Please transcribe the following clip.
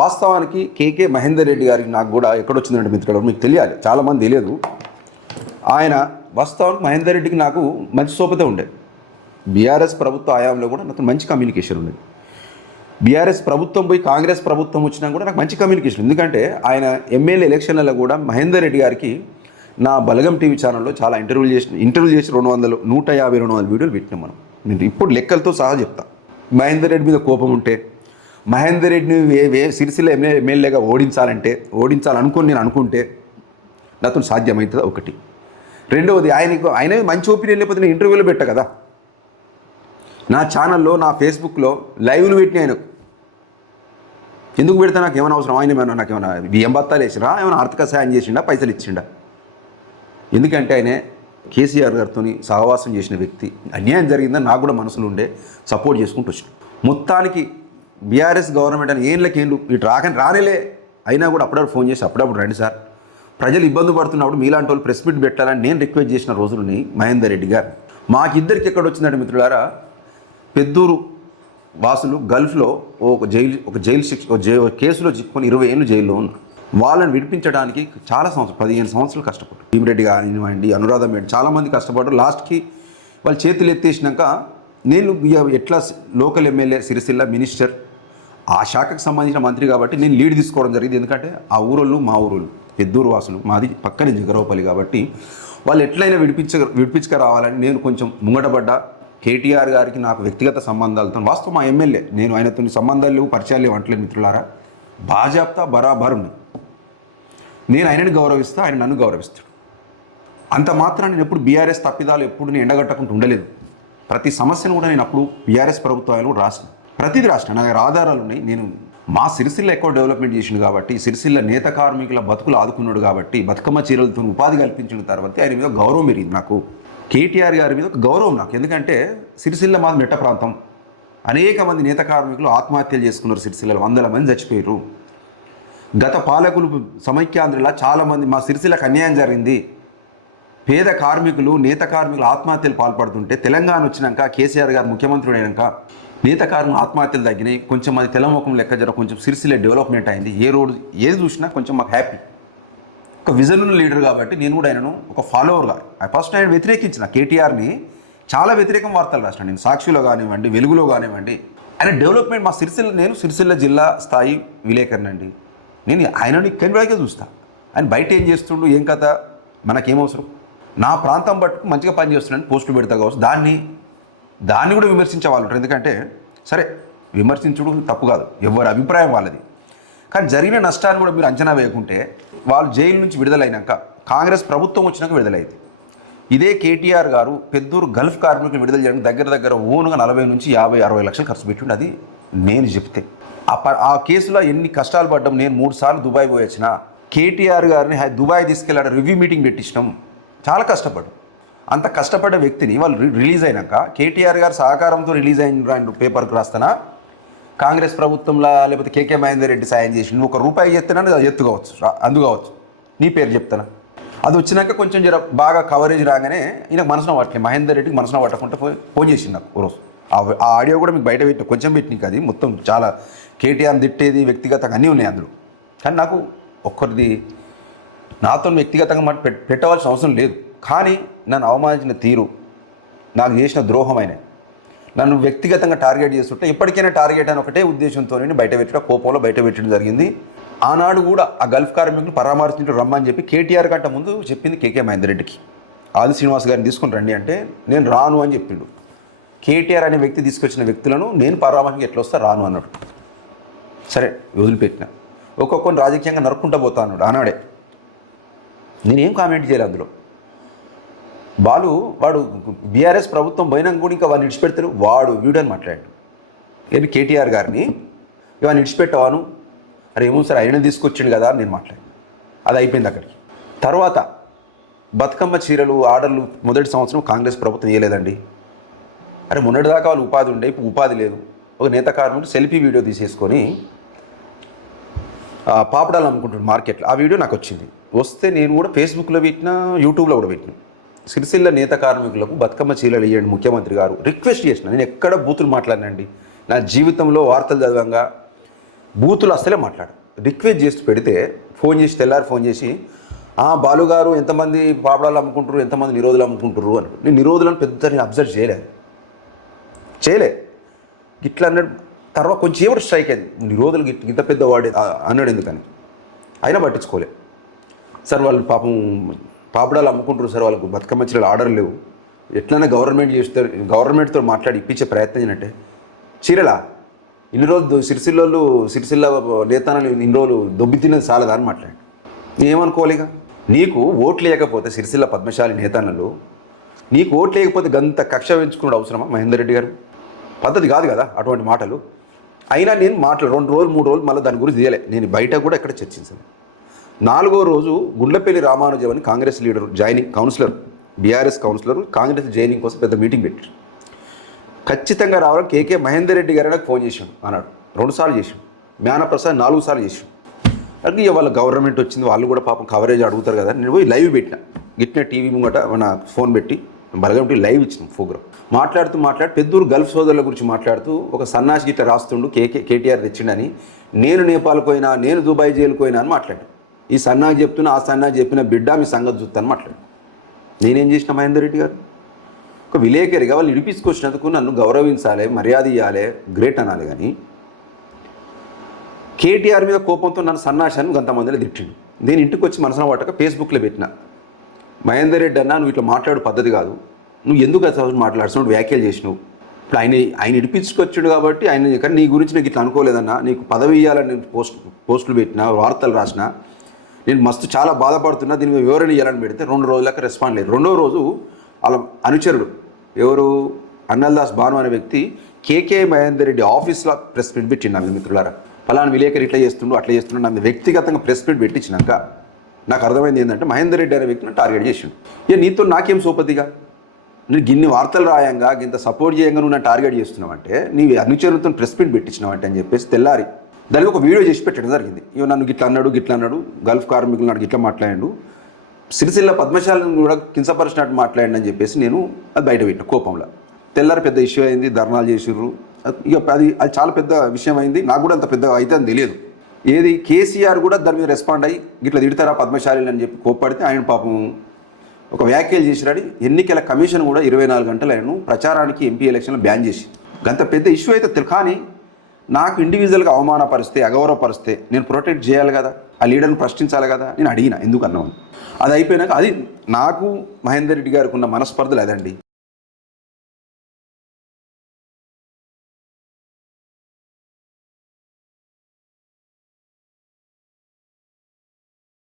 వాస్తవానికి కేకే మహేందర్ రెడ్డి గారికి నాకు కూడా ఎక్కడొచ్చిందంటే మిత్రులు మీకు తెలియాలి, చాలామంది తెలియదు. ఆయన వాస్తవానికి మహేందర్ రెడ్డికి నాకు మంచి సోపతే ఉండే. బీఆర్ఎస్ ప్రభుత్వ హయాంలో కూడా నాకు మంచి కమ్యూనికేషన్ ఉండేది. బీఆర్ఎస్ ప్రభుత్వం పోయి కాంగ్రెస్ ప్రభుత్వం వచ్చినా కూడా నాకు మంచి కమ్యూనికేషన్. ఎందుకంటే ఆయన ఎమ్మెల్యే ఎలక్షన్లలో కూడా మహేందర్ రెడ్డి గారికి నా బలగం టీవీ ఛానల్లో చాలా ఇంటర్వ్యూ చేసి 150, 200 వీడియోలు పెట్టినాం మనం. నేను ఇప్పుడు లెక్కలతో సహా చెప్తా. మహేందర్ రెడ్డి మీద కోపం ఉంటే, మహేందర్ రెడ్డిని సిరిసిల్ల ఎమ్మెల్యేగా ఓడించాలనుకుని నేను అనుకుంటే నాతో సాధ్యమవుతుందా? ఒకటి. రెండవది, ఆయన మంచి ఒపీనియన్ లేకపోతే నేను ఇంటర్వ్యూలో పెట్టా కదా. నా ఛానల్లో, నా ఫేస్బుక్లో లైవ్లు పెట్టిన ఆయనకు ఎందుకు పెడితే నాకు ఏమైనా అవసరం? ఆయన ఏమైనా నాకు ఏమైనా బియ్యం బత్తాలు వేసినా, ఏమైనా ఆర్థిక సాయం చేసిండా, పైసలు ఇచ్చిండా? ఎందుకంటే ఆయన కేసీఆర్ గారితో సహవాసం చేసిన వ్యక్తి. అన్యాయం జరిగిందని నాకు కూడా మనసులో ఉండే సపోర్ట్ చేసుకుంటూ వచ్చిన. మొత్తానికి బీఆర్ఎస్ గవర్నమెంట్ అని ఏళ్ళు ఇటు రానేలే అయినా కూడా అప్పుడప్పుడు ఫోన్ చేసి అప్పుడప్పుడు రండి సార్, ప్రజలు ఇబ్బంది పడుతున్నప్పుడు మీలాంటి వాళ్ళు ప్రెస్ మీట్ పెట్టాలని నేను రిక్వెస్ట్ చేసిన రోజులని మహేందర్ రెడ్డి గారు. మాకిద్దరికి ఎక్కడ వచ్చిందంటే మిత్రులారా, పెద్దూరు వాసులు గల్ఫ్లో ఒక కేసులో చిక్కుకొని 20 ఏళ్ళు జైల్లో ఉన్నారు. వాళ్ళని విడిపించడానికి చాలా 15 సంవత్సరాలు కష్టపడ్డారు. భీమిరెడ్డి కానివ్వండి, అనురాధ మేడం, చాలామంది కష్టపడ్డారు. లాస్ట్కి వాళ్ళు చేతులు ఎత్తేసినాక నేను ఎట్లా లోకల్ ఎమ్మెల్యే, సిరిసిల్ల మినిస్టర్, ఆ శాఖకు సంబంధించిన మంత్రి కాబట్టి నేను లీడ్ తీసుకోవడం జరిగింది. ఎందుకంటే ఆ ఊరోళ్ళు మా ఊరోళ్ళు, పెద్దూరు వాసులు, మాది పక్కనే జగరావుపల్లి కాబట్టి వాళ్ళు ఎట్లయినా విడిపించుక రావాలని నేను కొంచెం ముంగటపడ్డా. కేటీఆర్ గారికి నాకు వ్యక్తిగత సంబంధాలతో, వాస్తవం మా ఎమ్మెల్యే, నేను ఆయనతో సంబంధాలు లేవు, పరిచయాలు లేవు అంటలేదు మిత్రులారా, బాజాప్తా బరాబర్ ఉంది. నేను ఆయనని గౌరవిస్తా, ఆయన నన్ను గౌరవిస్తాడు. అంత మాత్రం నేను ఎప్పుడు బీఆర్ఎస్ తప్పిదాలు ఎప్పుడు నేను ఎండగట్టకుండా ఉండలేదు. ప్రతి సమస్యను కూడా నేను అప్పుడు బీఆర్ఎస్ ప్రభుత్వాలు రాసిన, ప్రతిదీ రాసిన, నా దగ్గర ఆధారాలు ఉన్నాయి. నేను మా సిరిసిల్ల ఎక్కువ డెవలప్మెంట్ చేసిండు కాబట్టి, సిరిసిల్ల నేత కార్మికుల బతుకులు ఆదుకున్నాడు కాబట్టి, బతుకమ్మ చీరలతో ఉపాధి కల్పించిన తర్వాత ఆయన మీద గౌరవం పెరిగింది నాకు. కేటీఆర్ గారి మీద ఒక గౌరవం నాకు. ఎందుకంటే సిరిసిల్ల మాది మెట్ట ప్రాంతం, అనేక మంది నేత కార్మికులు ఆత్మహత్యలు చేసుకున్నారు. సిరిసిల్లలో 100 మంది చచ్చిపోయారు. గత పాలకులు సమైక్యాంధ్రలా చాలామంది మా సిరిసిల్లకు అన్యాయం జరిగింది. పేద కార్మికులు, నేత కార్మికులు ఆత్మహత్యలు పాల్పడుతుంటే తెలంగాణ వచ్చినాక, కేసీఆర్ గారు ముఖ్యమంత్రి అయినాక నేత కార్మికులు ఆత్మహత్యలు తగ్గినాయి. కొంచెం అది తెలంగాణ లెక్క జర కొంచెం సిరిసిల్ల డెవలప్మెంట్ అయింది. ఏ రోడ్డు ఏది చూసినా కొంచెం మాకు హ్యాపీ. ఒక విజన్ ఉన్న లీడర్ కాబట్టి నేను కూడా ఆయనను ఒక ఫాలోవర్గా, ఫస్ట్ ఆయన వ్యతిరేకించిన కేటీఆర్ని, చాలా వ్యతిరేకం వార్తలు రాసిన నేను. సాక్షిలో కానివ్వండి, వెలుగులో కానివ్వండి, ఆయన డెవలప్మెంట్ మా నేను సిరిసిల్ల జిల్లా స్థాయి విలేకరిని అండి. నేను ఆయనని కెన్వాయిగా చూస్తా. ఆయన బయట ఏం చేస్తుండు, ఏం కథ మనకేమవసరం? నా ప్రాంతం పట్టుకు మంచిగా పనిచేస్తున్నాడని పోస్టులు పెడతా కావచ్చు. దాన్ని కూడా విమర్శించే వాళ్ళు ఉంటారు. ఎందుకంటే సరే, విమర్శించడం తప్పు కాదు, ఎవరి అభిప్రాయం వాళ్ళది. కానీ జరిగిన నష్టాన్ని కూడా మీరు అంచనా వేయకుంటే, వాళ్ళు జైలు నుంచి విడుదలైనాక, కాంగ్రెస్ ప్రభుత్వం వచ్చినాక విడుదలైంది. ఇదే కేటీఆర్ గారు పెద్దూరు గల్ఫ్ కార్మికులు విడుదల చేయడానికి దగ్గర ఓనుగా 40 నుంచి 50-60 లక్షలు ఖర్చు పెట్టిండు. అది నేను చెప్తే ఆ కేసులో ఎన్ని కష్టాలు పడ్డాం. నేను 3 సార్లు దుబాయ్ పోయి వచ్చిన. కేటీఆర్ గారిని దుబాయ్ తీసుకెళ్ళాడు, రివ్యూ మీటింగ్ పెట్టించినాం. చాలా కష్టపడ్డాం. అంత కష్టపడ్డ వ్యక్తిని వాళ్ళు రిలీజ్ అయినాక, కేటీఆర్ గారు సహకారంతో రిలీజ్ అయిన పేపర్కి రాస్తానా, కాంగ్రెస్ ప్రభుత్వంలో లేకపోతే కేకే మహేందర్ రెడ్డి సాయం చేసి నువ్వు ₹1 చెప్తానని ఎత్తుకోవచ్చు, అందుకోవచ్చు, నీ పేరు చెప్తానా. అది వచ్చినాక కొంచెం బాగా కవరేజ్ రాగానే ఈయనకు మనసున పట్టలేదు, మహేందర్ రెడ్డికి మనసున పట్టకుండా ఫోన్ చేసింది నాకు రోజు. ఆ ఆడియో కూడా మీకు బయట పెట్టి కొంచెం పెట్టినాక, అది మొత్తం చాలా కేటీఆర్ తిట్టేది వ్యక్తిగతంగా అన్నీ ఉన్నాయి అందులో. కానీ నాకు ఒక్కరిది నాతో వ్యక్తిగతంగా మాట పెట్టవలసిన అవసరం లేదు. కానీ నన్ను అవమానించిన తీరు, నాకు చేసిన ద్రోహమైన, నన్ను వ్యక్తిగతంగా టార్గెట్ చేస్తుంటే ఎప్పటికైనా టార్గెట్ అని ఒకటే ఉద్దేశంతో బయట పెట్టడం, కోపంలో బయట పెట్టడం జరిగింది. ఆనాడు కూడా ఆ గల్ఫ్ కార్మికులు పరామర్శించడం రమ్మని చెప్పి కేటీఆర్ కంటే ముందు చెప్పింది కేకే మహేందర్ రెడ్డికి. ఆది శ్రీనివాస్ గారిని తీసుకుని రండి అంటే నేను రాను అని చెప్పిండు. కేటీఆర్ అనే వ్యక్తి తీసుకొచ్చిన వ్యక్తులను నేను పరామర్శంగా ఎట్లా వస్తా రాను అన్నాడు. సరే వదిలిపెట్టిన. ఒక్కొక్కరిని రాజకీయంగా నరుక్కుంటూ పోతా అన్నాడు ఆనాడే. నేనేం కామెంట్ చేయలేదు అందులో. వాడు బీఆర్ఎస్ ప్రభుత్వం పోయినాక కూడా ఇంకా వాడిని విడిచిపెడతారు. వాడు వీడని మాట్లాడాడు. నేను కేటీఆర్ గారిని ఇవాళ విడిచిపెట్టవాను, అరే ఏమో సార్ ఆయన తీసుకొచ్చిండు కదా అని నేను మాట్లాడాను. అది అయిపోయింది అక్కడికి. తర్వాత బతుకమ్మ చీరలు ఆర్డర్లు మొదటి సంవత్సరం కాంగ్రెస్ ప్రభుత్వం ఇవ్వలేదండి. అరే మొన్నటిదాకా వాళ్ళు ఉపాధి ఉండే, ఇప్పుడు ఉపాధి లేదు. ఒక నేత కార్మికుడు సెల్ఫీ వీడియో తీసేసుకొని పాపడాలు అమ్ముకుంటున్నాడు మార్కెట్లో. ఆ వీడియో నాకు వచ్చింది. వస్తే నేను కూడా ఫేస్బుక్లో పెట్టిన, యూట్యూబ్లో కూడా పెట్టిన. సిరిసిల్ల నేత కార్మికులకు బతుకమ్మ చీరలు ఇవ్వండి ముఖ్యమంత్రి గారు రిక్వెస్ట్ చేసిన. నేను ఎక్కడ బూతులు మాట్లాడినండి నా జీవితంలో. వార్తలు చదవంగా బూతులు అసలే మాట్లాడు. రిక్వెస్ట్ చేసి పెడితే ఫోన్ చేసి తెల్లారి ఫోన్ చేసి బాలు గారు ఎంతమంది పాపడాలు అమ్ముకుంటారు, ఎంతమంది నిరోధులు అమ్ముకుంటారు అని. నేను నిరోధులను పెద్ద నేను అబ్జర్వ్ చేయలే ఇట్లా అన్నాడు. తర్వాత కొంచెం ఏమిటి స్ట్రైక్ అయింది, నిరోధులు ఇంత పెద్ద వాడే అన్నాడు ఎందుకని. అయినా పట్టించుకోలే. సార్ వాళ్ళు పాపం పాపడాలు అమ్ముకుంటారు సార్, వాళ్ళకు బతుకమ్మ చీరలు ఆర్డర్ లేవు, ఎట్లైనా గవర్నమెంట్తో మాట్లాడి ఇప్పించే ప్రయత్నం చేయనంటే చీరలా ఇన్ని రోజులు సిరిసిల్ల నేతానని ఇన్ని రోజులు దొబ్బి తిన్నది చాలదా అని మాట్లాడి. నేనేమనుకోలేగా, నీకు ఓట్లు లేకపోతే సిరిసిల్ల పద్మశాలి నేతానలు నీకు ఓట్లు లేకపోతే గంత కక్ష పెంచుకున్నాడు అవసరమా మహేందర్ రెడ్డి గారు? పద్ధతి కాదు కదా అటువంటి మాటలు. అయినా నేను 2 రోజులు 3 రోజులు మళ్ళీ దాని గురించి తీయలే. నేను బయట కూడా ఎక్కడ చర్చించాను. 4వ రోజు గుండ్లపల్లి రామానుజం అని Congress leader councillor, BRS councillor Congress joining కోసం పెద్ద మీటింగ్ పెట్టారు. ఖచ్చితంగా రావాలని కేకే మహేందర్ రెడ్డి గారు నాకు ఫోన్ చేశాడు అన్నాడు. 2 సార్లు చేశాడు. జ్ఞానప్రసాద్ 4 సార్లు చేశాడు. అంటే వాళ్ళ గవర్నమెంట్ వచ్చింది, వాళ్ళు కూడా పాపం కవరేజ్ అడుగుతారు కదా. నేను పోయి లైవ్ పెట్టిన, గిట్టిన టీవీ ముంగట మన ఫోన్ పెట్టి బలగంటి లైవ్ ఇచ్చిన ప్రోగ్రామ్. మాట్లాడుతూ పెద్దూరు గల్ఫ్ సోదరుల గురించి మాట్లాడుతూ ఒక సన్నాసి గిట్ట రాస్తుండు కేటీఆర్ తెచ్చిండని, నేను నేపాల్కి పోయినా, నేను దుబాయ్ జైలుకు పోయినా అని మాట్లాడు. ఈ సన్నాసి చెప్తున్నా, ఆ సన్నాసి చెప్పిన బిడ్డ మీ సంగతి చూస్తాను మాట్లాడు. నేనేం చేసిన మహేందర్ రెడ్డి గారు ఒక విలేకరిగా వాళ్ళు ఇడిపించుకొచ్చినందుకు నన్ను గౌరవించాలి, మర్యాద ఇవ్వాలి, గ్రేట్ అనాలి. కానీ కేటీఆర్ మీద కోపంతో నన్ను సన్నాశాన్ని కొంతమందిలో తిట్టిండు. నేను ఇంటికి వచ్చి మనసున పట్టక ఫేస్బుక్లో పెట్టిన, మహేందర్ రెడ్డి అన్న నువ్వు ఇట్లా మాట్లాడు పద్ధతి కాదు, నువ్వు ఎందుకు అసలు మాట్లాడుతున్నావు, వ్యాఖ్యలు చేసినావు. ఇప్పుడు ఆయన ఇడిపించుకొచ్చాడు కాబట్టి ఆయన, కానీ నీ గురించి నాకు ఇట్లా అనుకోలేదన్నా, నీకు పదవి ఇవ్వాలని నేను పోస్టులు పెట్టినా, వార్తలు రాసిన, నేను మస్తు చాలా బాధపడుతున్నా, దీని మీద వివరణ ఇవ్వాలని పెడితే 2 రోజులకు రెస్పాండ్ లేదు. 2వ రోజు వాళ్ళ అనుచరుడు ఎవరు అన్నల్దాస్ భాను అనే వ్యక్తి కేకే మహేందర్ రెడ్డి ఆఫీస్లో ప్రెస్ మీట్ పెట్టిండు. నా మిత్రులారా, ఫలానా విలేకరు ఇట్లా చేస్తుండు అట్లా చేస్తుండు నా వ్యక్తిగతంగా ప్రెస్ మీట్ పెట్టించినాక నాకు అర్థమైంది ఏంటంటే మహేందర్ రెడ్డి అనే వ్యక్తిని టార్గెట్ చేసిండు. ఇక నీతో నాకేం సోపతిగా, నువ్వు గిన్ని వార్తలు రాయంగా ఇంత సపోర్ట్ చేయంగా నువ్వు నన్ను టార్గెట్ చేస్తున్నావంటే, నీ అనుచరులతో ప్రెస్ మీట్ పెట్టించినావంటే అని చెప్పేసి తెల్లారి దానికి ఒక వీడియో చేసి పెట్టడం జరిగింది. ఇవి నన్ను గిట్లా అన్నాడు, గల్ఫ్ కార్మికులు నాడు గిట్లా మాట్లాడాడు, సిరిసిల్ల పద్మశాలను కూడా కించపరిచినట్టు మాట్లాడండి అని చెప్పేసి నేను అది బయట పెట్టిన కోపంలో. తెల్లారి పెద్ద ఇష్యూ అయింది, ధర్నాలు చేసిర్రు. ఇక అది చాలా పెద్ద విషయం అయింది. నాకు కూడా అంత పెద్ద అయితే అని తెలియదు. ఏది కేసీఆర్ కూడా దాని మీద రెస్పాండ్ అయ్యి ఇట్లా తిడతారా పద్మశాలిని అని చెప్పి కోప్పడితే ఆయన పాపం ఒక వ్యాఖ్యలు చేసిరాడు. ఎన్నికల కమిషన్ కూడా 24 గంటలు ఆయన ప్రచారానికి ఎంపీ ఎలక్షన్లో బ్యాన్ చేసి, అంత పెద్ద ఇష్యూ అయితే కానీ నాకు ఇండివిజువల్గా అవమానపరిస్తే, అగౌరవపరిస్తే నేను ప్రొటెక్ట్ చేయాలి కదా, ఆ లీడర్ని ప్రశ్నించాలి కదా. నేను అడిగిన ఎందుకు అన్నాను. అది అయిపోయినాక అది నాకు మహేందర్ రెడ్డి గారికి ఉన్న మనస్పర్ధలు అదండి.